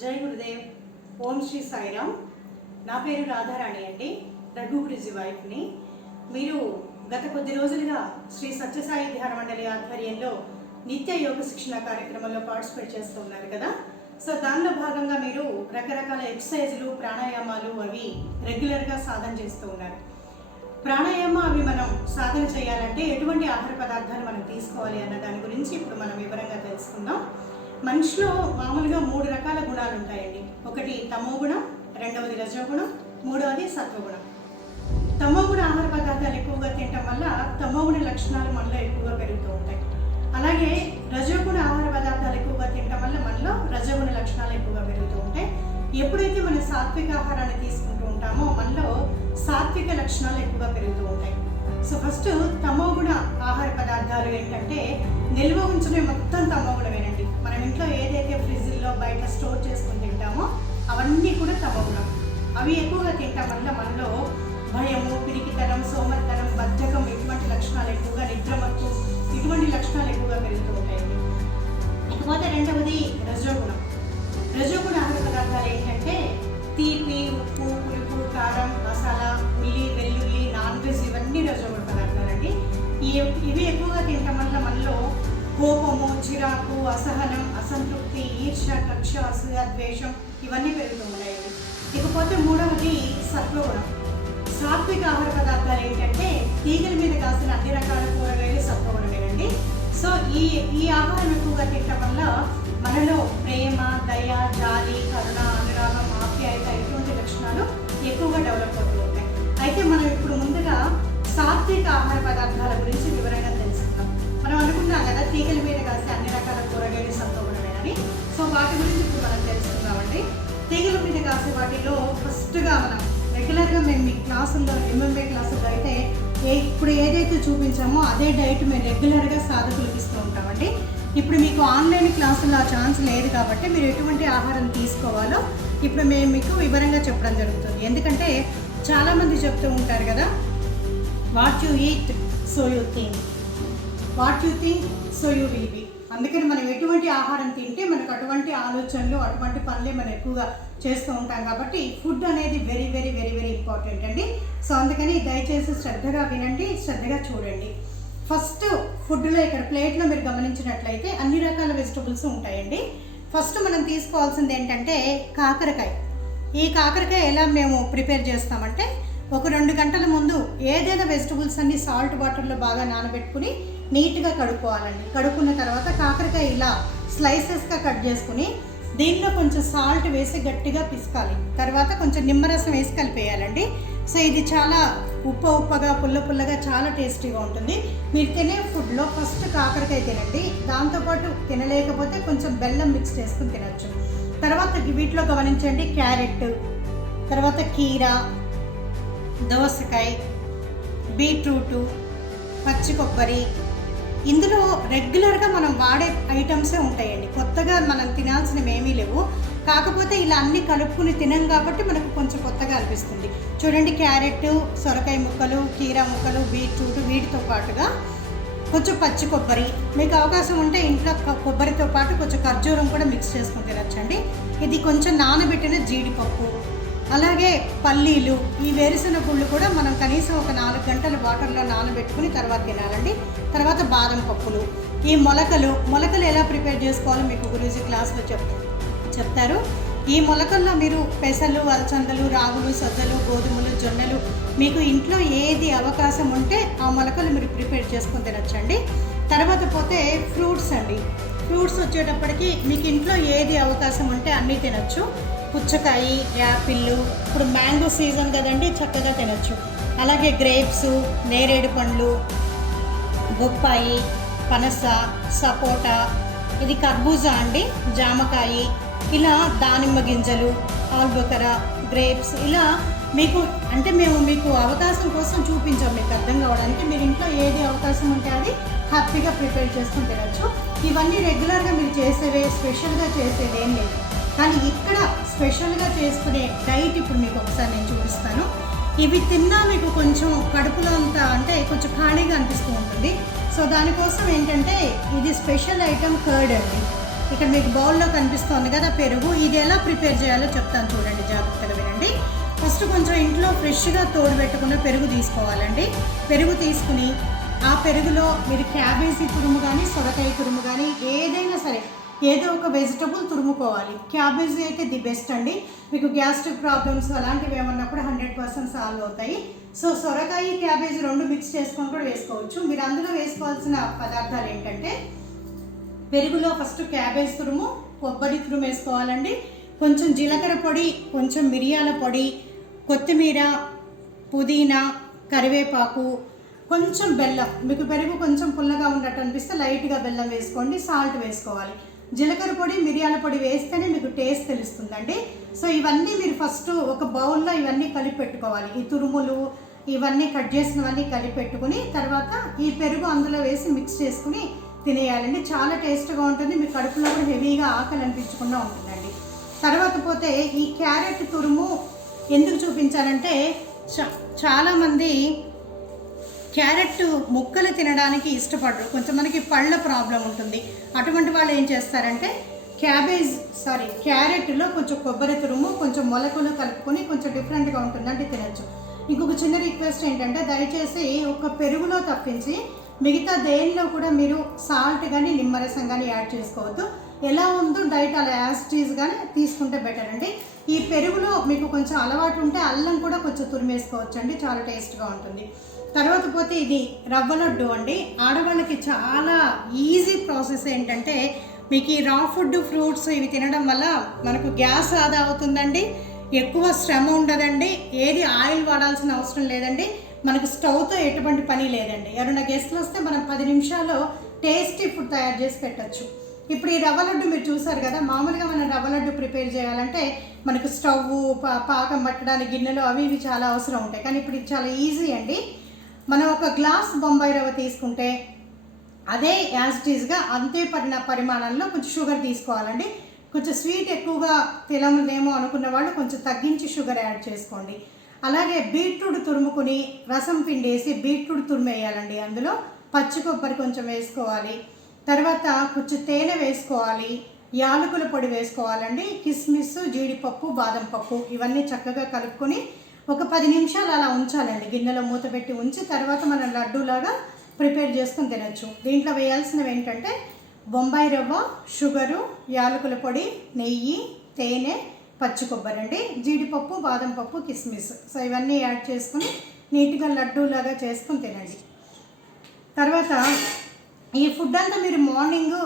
జై గురుదేవ్. ఓం శ్రీ సాయిరామ్. నా పేరు రాధారాణి అండి, రఘుగురుజీ వైఫ్ని. మీరు గత కొద్ది రోజులుగా శ్రీ సత్యసాయి ధ్యాన మండలి ఆధ్వర్యంలో నిత్య యోగ శిక్షణ కార్యక్రమంలో పార్టిసిపేట్ చేస్తూ ఉన్నారు కదా. సో దానిలో భాగంగా మీరు రకరకాల ఎక్సర్సైజులు, ప్రాణాయామాలు అవి రెగ్యులర్గా సాధన చేస్తూ ఉన్నారు. ప్రాణాయామ అవి మనం సాధన చేయాలంటే ఎటువంటి ఆహార పదార్థాలు మనం తీసుకోవాలి అన్న దాని గురించి ఇప్పుడు మనం వివరంగా తెలుసుకుందాం. మనిషిలో మామూలుగా 3 రకాల గుణాలు ఉంటాయండి. ఒకటి తమోగుణం, రెండవది రజోగుణం, మూడవది సత్వగుణం. తమోగుణ ఆహార పదార్థాలు ఎక్కువగా తినటం వల్ల తమోగుణ లక్షణాలు మనలో ఎక్కువగా పెరుగుతూ ఉంటాయి. అలాగే రజోగుణ ఆహార పదార్థాలు ఎక్కువగా తినటం వల్ల మనలో రజోగుణ లక్షణాలు ఎక్కువగా పెరుగుతూ ఉంటాయి. ఎప్పుడైతే మనం సాత్విక ఆహారాన్ని తీసుకుంటూ ఉంటామో మనలో సాత్విక లక్షణాలు ఎక్కువగా పెరుగుతూ ఉంటాయి. సో ఫస్ట్ తమోగుణ ఆహార పదార్థాలు ఏంటంటే నిల్వ ఉంచునే మొత్తం తమోగుణమేనండి. మనం ఇంట్లో ఏదైతే ఫ్రిడ్జ్లో బయట స్టోర్ చేసుకుని తింటామో అవన్నీ కూడా తమోగుణం. అవి ఎక్కువగా తినటం వల్ల మనలో భయము, పిరికితనం, సోమరితనం, బద్ధకం ఇటువంటి లక్షణాలు ఎక్కువగా, నిద్రమత్తు ఇటువంటి లక్షణాలు ఎక్కువగా పెరుగుతూ ఉంటాయండి. ఇకపోతే రెండవది రజోగుణం. రజోగుణ ఆహార పదార్థాలు ఏంటంటే తీపి, ఉప్పు, పులుపు, కారం, మసాలా, ఉల్లి, వెల్లుల్లి, నాన్ వెజ్ ఇవన్నీ రజోగుణ పదార్థాలండి. ఇవి ఎక్కువగా తినటం వల్ల మనలో కోపము, చిరాకు, అసహనం, అసంతృప్తి, ఈర్ష్య, కక్ష, అసూయ, ద్వేషం ఇవన్నీ పెరుగుతూ ఉన్నాయండి. ఇకపోతే మూడవది సత్వగుణం. సాత్విక ఆహార పదార్థాలు ఏంటంటే తీగల మీద కాసిన అన్ని రకాల కూరగాయలు సత్వగుణమేనండి. సో ఈ ఆహారం ఎక్కువగా తినటం వల్ల మనలో ప్రేమ, దయ, జాలి, కరుణ, అనురాగం, ఆప్యాయత ఇటువంటి లక్షణాలు ఎక్కువగా డెవలప్ అవుతూ ఉంటాయి. అయితే మనం ఇప్పుడు ముందుగా సాత్విక ఆహార పదార్థాల గురించి వివరంగా తెలుసుకుందాం. మనం అనుకున్నాం కదా తీగల మీద కాస్తే అన్ని రకాల కూరగాయలు సత్వగుణమేనని. సో వాటి గురించి ఇప్పుడు మనం తెలుసుకుందామండి. తీగల మీద కాసే వాటిలో ఫస్ట్గా మనం రెగ్యులర్గా మేము మీ క్లాసుల్లో ఎంఎంఏ క్లాసుల్లో అయితే ఇప్పుడు ఏదైతే చూపించామో అదే డైట్ మేము రెగ్యులర్గా సాధకులకు ఇస్తూ ఉంటామండి. ఇప్పుడు మీకు ఆన్లైన్ క్లాసుల్లో ఆ ఛాన్స్ లేదు కాబట్టి మీరు ఎటువంటి ఆహారం తీసుకోవాలో ఇప్పుడు మేము మీకు వివరంగా చెప్పడం జరుగుతుంది. ఎందుకంటే చాలామంది చెప్తూ ఉంటారు కదా, what you eat so you think, what you think so you will be. అందుకని మనం ఎటువంటి ఆహారం తింటే మనకు అటువంటి ఆలోచనలు, అటువంటి పనులే మనం ఎక్కువగా చేస్తూ ఉంటాం. కాబట్టి ఫుడ్ అనేది very very very very important అండి. సో అందుకని దయచేసి శ్రద్ధగా వినండి, శ్రద్ధగా చూడండి. ఫస్ట్ ఫుడ్లో ఇక్కడ ప్లేట్లో మీరు గమనించినట్లయితే అన్ని రకాల వెజిటబుల్స్ ఉంటాయండి. ఫస్ట్ మనం తీసుకోవాల్సింది ఏంటంటే కాకరకాయ. ఈ కాకరకాయ ఎలా మేము ప్రిపేర్ చేస్తామంటే ఒక 2 గంటల ముందు ఏదైనా వెజిటబుల్స్ అన్ని సాల్ట్ వాటర్లో బాగా నానబెట్టుకుని నీట్గా కడుక్కోవాలండి. కడుక్కున్న తర్వాత కాకరకాయ ఇలా స్లైసెస్గా కట్ చేసుకుని దీనిలో కొంచెం సాల్ట్ వేసి గట్టిగా పిసకాలి. తర్వాత కొంచెం నిమ్మరసం వేసి కలిపేయాలండి. సో ఇది చాలా ఉప్పగా పుల్లగా చాలా టేస్టీగా ఉంటుంది. మీరు తినే ఫుడ్లో ఫస్ట్ కాకరకాయ తినండి. దాంతోపాటు తినలేకపోతే కొంచెం బెల్లం మిక్స్ చేసుకుని తినచ్చు. తర్వాత వీటిలో గమనించండి క్యారెట్, తర్వాత కీర, దోసకాయ, బీట్రూటు, పచ్చి కొబ్బరి. ఇందులో రెగ్యులర్గా మనం వాడే ఐటమ్సే ఉంటాయండి. కొత్తగా మనం తినాల్సినవి ఏమీ లేవు. కాకపోతే ఇలా అన్నీ కలుపుకుని తినం కాబట్టి మనకు కొంచెం కొత్తగా అనిపిస్తుంది. చూడండి, క్యారెట్, సొరకాయ ముక్కలు, కీర ముక్కలు, బీట్రూట్, వీటితో పాటుగా కొంచెం పచ్చి కొబ్బరి, మీకు అవకాశం ఉంటే ఇంట్లో కొబ్బరితో పాటు కొంచెం ఖర్జూరం కూడా మిక్స్ చేసుకుని తినచ్చండి. ఇది కొంచెం నానబెట్టిన జీడిపప్పు, అలాగే పల్లీలు, ఈ వేరుశెనగ గుళ్ళు కూడా మనం కనీసం ఒక 4 గంటలు వాటర్లో నానబెట్టుకుని తర్వాత తినాలండి. తర్వాత బాదం పప్పులు, ఈ మొలకలు ఎలా ప్రిపేర్ చేసుకోవాలో మీకు గురూజీ క్లాస్లో చెప్తారు. ఈ మొలకల్లో మీరు పెసలు, అలసందలు, రాగులు, సజ్జలు, గోధుమలు, జొన్నలు మీకు ఇంట్లో ఏది అవకాశం ఉంటే ఆ మొలకలు మీరు ప్రిపేర్ చేసుకొని తినచ్చండి. తర్వాత పోతే ఫ్రూట్స్ అండి. ఫ్రూట్స్ వచ్చేటప్పటికి మీకు ఇంట్లో ఏది అవకాశం ఉంటే అన్నీ తినచ్చు. పుచ్చకాయ, యాపిళ్ళు, ఇప్పుడు మ్యాంగో సీజన్ కదండి, చక్కగా తినచ్చు. అలాగే గ్రేప్స్, నేరేడు పండ్లు, బొప్పాయి, పనస, సపోటా, ఇది కర్బూజా అండి, జామకాయ, ఇలా దానిమ్మ గింజలు, ఆల్బకర, గ్రేప్స్, ఇలా మీకు అంటే మేము మీకు అవకాశం కోసం చూపించాం మీకు అర్థం కావడానికి. మీరు ఇంట్లో ఏది అవకాశం ఉంటే అది హ్యాపీగా ప్రిపేర్ చేసుకుని తినచ్చు. ఇవన్నీ రెగ్యులర్గా మీరు చేసేవే, స్పెషల్గా చేసేది ఏం లేదు. కానీ ఇక్కడ స్పెషల్గా చేసుకునే డైట్ ఇప్పుడు మీకు ఒకసారి నేను చూపిస్తాను. ఇవి తిన్నా మీకు కొంచెం కడుపులో అంతా అంటే కొంచెం ఖాళీగా అనిపిస్తూ ఉంటుంది. సో దానికోసం ఏంటంటే ఇది స్పెషల్ ఐటమ్ కర్డ్ అండి. ఇక్కడ మీకు బౌల్లో కనిపిస్తుంది కదా పెరుగు, ఇది ఎలా ప్రిపేర్ చేయాలో చెప్తాను చూడండి, జాగ్రత్తగా వినండి. ఫస్ట్ కొంచెం ఇంట్లో ఫ్రెష్గా తోడు పెట్టుకున్న పెరుగు తీసుకోవాలండి. పెరుగు తీసుకుని ఆ పెరుగులో మీరు క్యాబేజీ తురుము కానీ సొరకాయ తురుము కానీ ఏదైనా సరే ఏదో ఒక వెజిటబుల్ తురుముకోవాలి. క్యాబేజీ అయితే ది బెస్ట్ అండి. మీకు గ్యాస్ట్రిక్ ప్రాబ్లమ్స్ అలాంటివి ఏమన్నా కూడా 100% సాల్వ్ అవుతాయి. సో సొరకాయ క్యాబేజీ రెండు మిక్స్ చేసుకొని కూడా వేసుకోవచ్చు. మీరు అందులో వేసుకోవాల్సిన పదార్థాలు ఏంటంటే పెరుగులో ఫస్ట్ క్యాబేజ్ తురుము, కొబ్బరి తురుము వేసుకోవాలండి. కొంచెం జీలకర్ర పొడి, కొంచెం మిరియాల పొడి, కొత్తిమీర, పుదీనా, కరివేపాకు, కొంచెం బెల్లం. మీకు పెరుగు కొంచెం పుల్లగా ఉన్నట్టు అనిపిస్తే లైట్గా బెల్లం వేసుకోండి. సాల్ట్ వేసుకోవాలి. జీలకర్ర పొడి, మిరియాల పొడి వేస్తేనే మీకు టేస్ట్ తెలుస్తుందండి. సో ఇవన్నీ మీరు ఫస్ట్ ఒక బౌల్లో ఇవన్నీ కలిపి పెట్టుకోవాలి. ఈ తురుములు ఇవన్నీ కట్ చేసినవన్నీ కలిపి పెట్టుకుని తర్వాత ఈ పెరుగు అందులో వేసి మిక్స్ చేసుకుని తినేయాలండి. చాలా టేస్ట్గా ఉంటుంది. మీ కడుపులో కూడా హెవీగా ఆకలి అనిపించకుండా ఉంటుందండి. తర్వాత పోతే ఈ క్యారెట్ తురుము ఎందుకు చూపించాలంటే చాలామంది క్యారెట్ ముక్కలు తినడానికి ఇష్టపడరు, కొంచెం మనకి పళ్ళ ప్రాబ్లం ఉంటుంది. అటువంటి వాళ్ళు ఏం చేస్తారంటే క్యారెట్లో కొంచెం కొబ్బరి తురుము, కొంచెం మొలకలు కలుపుకొని కొంచెం డిఫరెంట్గా ఉంటుందంటే తినచ్చు. ఇంకొక చిన్న రిక్వెస్ట్ ఏంటంటే దయచేసి ఒక పెరుగులో తప్పించి మిగతా దేనిలో కూడా మీరు సాల్ట్ కానీ నిమ్మరసం కానీ యాడ్ చేసుకోవద్దు. ఎలా ఉందో డైట్ అలా యాస్టీజ్ కానీ తీసుకుంటే బెటర్ అండి. ఈ పెరుగులో మీకు కొంచెం అలవాటు ఉంటే అల్లం కూడా కొంచెం తురిమేసుకోవచ్చు అండి, చాలా టేస్ట్గా ఉంటుంది. తర్వాత పోతే ఇది రవ్వ లడ్డు అండి. ఆడవాళ్ళకి చాలా ఈజీ ప్రాసెస్ ఏంటంటే మీకు ఈ రా ఫుడ్, ఫ్రూట్స్ ఇవి తినడం వల్ల మనకు గ్యాస్ ఆదా అవుతుందండి, ఎక్కువ శ్రమ ఉండదండి, ఏది ఆయిల్ వాడాల్సిన అవసరం లేదండి, మనకు స్టవ్తో ఎటువంటి పని లేదండి. ఎవరైనా గెస్ట్లు వస్తే మనం 10 నిమిషాల్లో టేస్టీ ఫుడ్ తయారు చేసి పెట్టచ్చు. ఇప్పుడు ఈ రవ్వ లడ్డు మీరు చూసారు కదా, మామూలుగా మనం రవ్వ లడ్డు ప్రిపేర్ చేయాలంటే మనకు స్టవ్, పాకం పట్టడానికి గిన్నెలు అవి ఇవి చాలా అవసరం ఉంటాయి. కానీ ఇప్పుడు ఇది చాలా ఈజీ అండి. మనం ఒక గ్లాస్ బొంబాయి రవ్వ తీసుకుంటే అదే యాజిటీస్గా అంతే పరిమాణంలో కొంచెం షుగర్ తీసుకోవాలండి. కొంచెం స్వీట్ ఎక్కువగా తినలేమో అనుకున్న వాళ్ళు కొంచెం తగ్గించి షుగర్ యాడ్ చేసుకోండి. అలాగే బీట్రూట్ తురుముకుని రసం పిండేసి బీట్రూట్ తురుము వేయాలండి. అందులో పచ్చి కొబ్బరి కొంచెం వేసుకోవాలి. తర్వాత కొంచెం తేనె వేసుకోవాలి, యాలకుల పొడి వేసుకోవాలండి, కిస్మిస్, జీడిపప్పు, బాదం పప్పు ఇవన్నీ చక్కగా కలుపుకొని ఒక 10 నిమిషాలు అలా ఉంచాలండి. గిన్నెలో మూత పెట్టి ఉంచి తర్వాత మనం లడ్డూలాగా ప్రిపేర్ చేసుకొని తినచ్చు. దీంట్లో వేయాల్సినవి ఏంటంటే బొంబాయి రవ్వ, షుగరు, యాలకుల పొడి, నెయ్యి, తేనె, పచ్చి కొబ్బరి అండి, జీడిపప్పు, బాదం పప్పు, కిస్మిస్. సో ఇవన్నీ యాడ్ చేసుకుని నీట్గా లడ్డూలాగా చేసుకొని తినండి. తర్వాత ఈ ఫుడ్ అంతా మీరు మార్నింగ్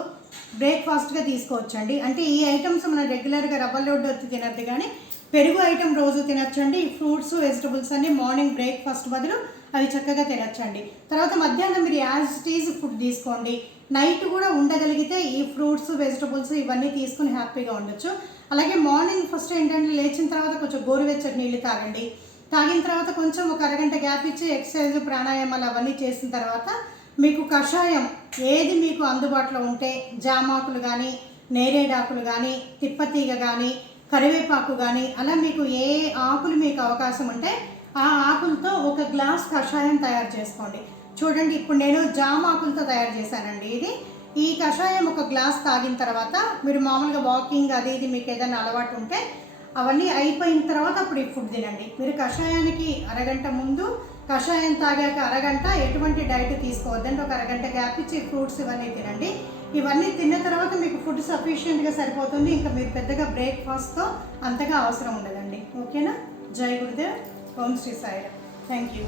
బ్రేక్ఫాస్ట్గా తీసుకోవచ్చండి. అంటే ఈ ఐటమ్స్ మనం రెగ్యులర్గా రవ్వ లడ్డు తినద్దు, కానీ పెరుగు ఐటమ్ రోజు తినచ్చండి. ఈ ఫ్రూట్స్, వెజిటబుల్స్ అన్నీ మార్నింగ్ బ్రేక్ఫాస్ట్ బదులు అవి చక్కగా తినచ్చండి. తర్వాత మధ్యాహ్నం మీరు యాజ్ టీజ్ ఫుడ్ తీసుకోండి. నైట్ కూడా ఉండగలిగితే ఈ ఫ్రూట్స్, వెజిటబుల్స్ ఇవన్నీ తీసుకుని హ్యాపీగా ఉండొచ్చు. అలాగే మార్నింగ్ ఫస్ట్ ఏంటంటే లేచిన తర్వాత కొంచెం గోరువెచ్చటి నీళ్ళు తాగండి. తాగిన తర్వాత కొంచెం ఒక అరగంట గ్యాప్ ఇచ్చి ఎక్సర్సైజ్, ప్రాణాయామాలు అవన్నీ చేసిన తర్వాత మీకు కషాయం ఏది మీకు అందుబాటులో ఉంటే జామాకులు కానీ, నేరేడాకులు కానీ, తిప్పతీగ కానీ, కరివేపాకు కానీ అలా మీకు ఏ ఆకులు మీకు అవకాశం ఉంటే ఆ ఆకులతో ఒక గ్లాస్ కషాయం తయారు చేసుకోండి. చూడండి, ఇప్పుడు నేను జామ ఆకులతో తయారు చేశానండి. ఈ కషాయం ఒక గ్లాస్ తాగిన తర్వాత మీరు మామూలుగా వాకింగ్ అది ఇది మీకు ఏదైనా అలవాటు ఉంటే అవన్నీ అయిపోయిన తర్వాత అప్పుడు ఈ ఫుడ్ తినండి. మీరు కషాయానికి అరగంట ముందు, కషాయం తాగాక అరగంట ఎటువంటి డైట్ తీసుకోవద్దండి. ఒక అరగంట గ్యాప్ ఇచ్చి ఫ్రూట్స్ ఇవన్నీ తినండి. ఇవన్నీ తిన్న తర్వాత మీకు ఫుడ్ సఫిషియెంట్గా సరిపోతుంది. ఇంకా మీరు పెద్దగా బ్రేక్ఫాస్ట్తో అంతగా అవసరం ఉండదండి. ఓకేనా? జై గురుదేవ్. ఓం శ్రీ సాయిరామ్. Thank you.